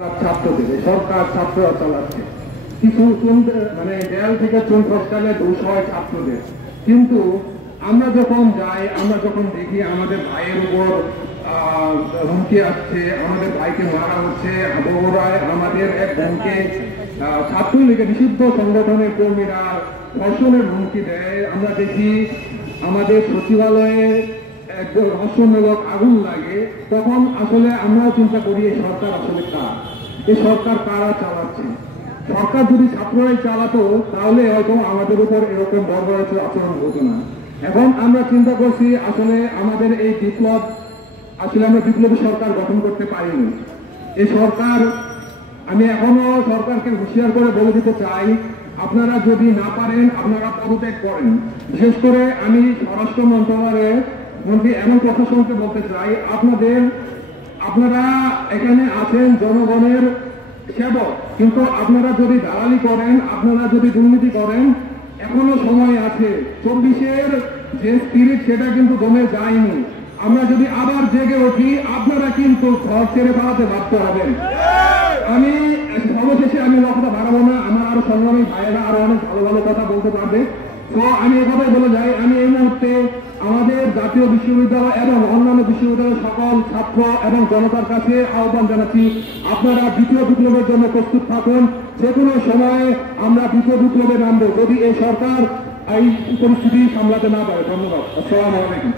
ছাত্রদের সরকার ছাত্ররা চালাচ্ছে, কিছু মানে দেয়াল থেকে চুন খসকালে দোষ হয় ছাত্রদের। কিন্তু আমরা যখন যাই, আমরা যখন দেখি আমাদের ভাইয়ের উপর হুমকি আসছে, আমাদের ভাইকে মারা হচ্ছে, বগুড়ায় আমাদের এক বোনকে ছাত্রলীগের নিষিদ্ধ সংগঠনের কর্মীরা ধর্ষণের হুমকি দেয়, আমরা দেখি আমাদের সচিবালয়ে একদম রহস্যমূলক আগুন লাগে, তখন আসলে আমরাও চিন্তা করি এই সরকার আসলে কার, এই সরকার কারা চালাচ্ছে। সরকার যদি ছাত্ররাই চালাতো তাহলে হয়তো আমাদের উপর এরকম বর্বরচিত আচরণ হতো না। এখন আমরা চিন্তা করছি আসলে আমাদের এই বিপ্লব, আসলে আমরা বিপ্লবী সরকার গঠন করতে পারিনি। এই সরকার, আমি এখনো সরকারকে হুঁশিয়ার করে বলে দিতে চাই, আপনারা যদি না পারেন আপনারা পদত্যাগ করেন। বিশেষ করে আমি স্বরাষ্ট্র মন্ত্রণালয়ের মন্ত্রী এমন প্রশাসনকে বলতে চাই, আপনারা এখানে আছেন জনগণের সেবক, কিন্তু আপনারা যদি দালালি করেন, আপনারা যদি দুর্নীতি করেন, এখনো সময় আছে। 24-এর যে স্পিরিট সেটা কিন্তু দমে যায়নি। আমরা যদি আবার জেগে উঠি আপনারা কিন্তু ঘর ছেড়ে পালাতে বাধ্য হবেন। আমি সর্বশেষে আমি কথা বাড়াবো না, আমার আরো সংগ্রামী ভাইয়েরা আরো অনেক ভালো ভালো কথা বলতে পারবে। তো আমি এভাবেই বলে যাই, আমি এই মুহূর্তে আমাদের জাতীয় বিশ্ববিদ্যালয় এবং অন্যান্য বিশ্ববিদ্যালয়ের সকল ছাত্র এবং জনতার কাছে আহ্বান জানাচ্ছি, আপনারা দ্বিতীয় বিপ্লবের জন্য প্রস্তুত থাকুন। যে কোনো সময়ে আমরা দ্বিতীয় বিপ্লবে নামবো যদি এই সরকার এই পরিস্থিতি সামলাতে না পারে। ধন্যবাদ। আসসালামু আলাইকুম।